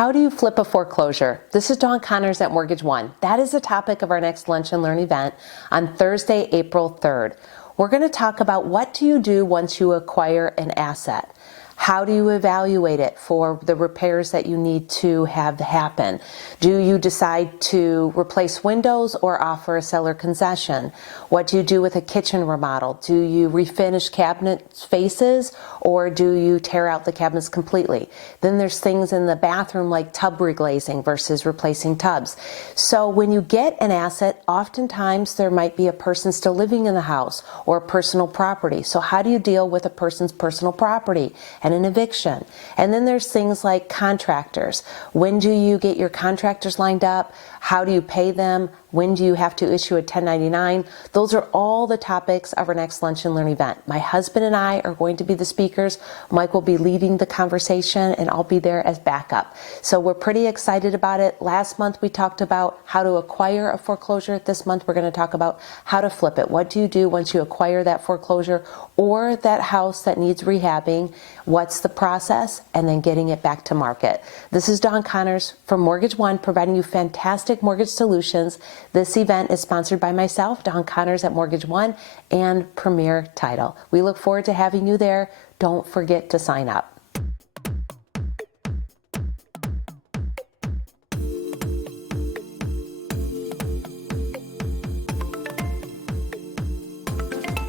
How do you flip a foreclosure? This is Dawn Connors at Mortgage One. That is the topic of our next Lunch and Learn event on Thursday, April 3rd. We're going to talk about what do you do once you acquire an asset. How do you evaluate it for the repairs that you need to have happen? Do you decide to replace windows or offer a seller concession? What do you do with a kitchen remodel? Do you refinish cabinet faces or do you tear out the cabinets completely? Then there's things in the bathroom like tub reglazing versus replacing tubs. So when you get an asset, oftentimes there might be a person still living in the house or personal property. So how do you deal with a person's personal property and an eviction? And then there's things like contractors. When do you get your contractors lined up? How do you pay them? When do you have to issue a 1099? Those are all the topics of our next Lunch and Learn event. My husband and I are going to be the speakers. Mike will be leading the conversation and I'll be there as backup. So we're pretty excited about it. Last month we talked about how to acquire a foreclosure. This month we're going to talk about how to flip it. What do you do once you acquire that foreclosure or that house that needs rehabbing? What's the process? And then getting it back to market. This is Dawn Connors from Mortgage One, providing you fantastic mortgage solutions. This event is sponsored by myself, Dawn Connors at Mortgage One, and Premier Title. We look forward to having you there. Don't forget to sign up.